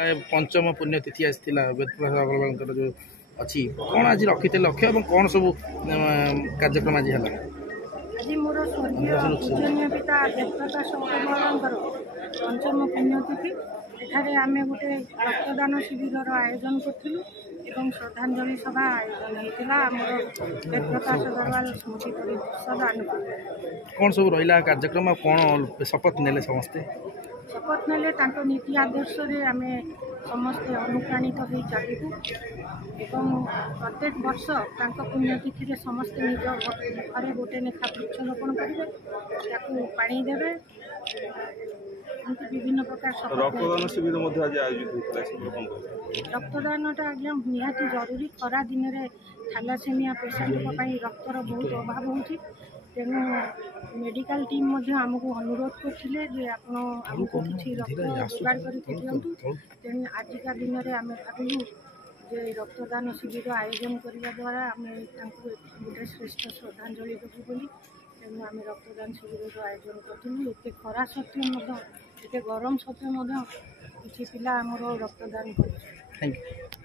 पंचम पुण्यतिथि आसाला वेदप्रकाश अग्रवाल जो अच्छी कौन आज रखी लक्ष्य और कौन सब कार्यक्रम आज है आज मोर स्वर्गीय पूजनीय पिता वेदप्रकाश अग्रवाल पंचम पुण्यतिथि एठारे आम गोटे रक्तदान शिविर आयोजन करूँ एवं श्रद्धांजलि सभा आयोजन होता आमर वेदप्रकाश अग्रवाल स्मृति परिषद आनुकूल्य कौन सब रहा कार्यक्रम कौन शपथ ने समस्ते शपथ ने नीति आदर्श आम समस्ते अनुप्राणित हो चलू एवं प्रत्येक वर्ष पुण्यतिथि समस्ते निज घरे गोटे लेखा वृक्षरोपण करेंगे पानी देवे विभिन्न प्रकार रक्तदान शिविर रक्तदानटा आज्ञा निहाती जरूरी खरा दिन में थैलासेमिया पेसेंट रक्तर बहुत अभाव होती तेणु मेडिकल टीम आमको अनुरोध करते आपको किसी रक्त जोगाड़ करके दिंतु तेणु आजिका दिन में आम भाविलु जे रक्तदान शिविर आयोजन करने द्वारा आम गोटे श्रेष्ठ श्रद्धांजलि देवु बोली तेणु आम रक्तदान शिविर आयोजन करूँ एत खरा सत्वे एत गरम सत्वे किसी पिला आमर रक्तदान कर। Thank you.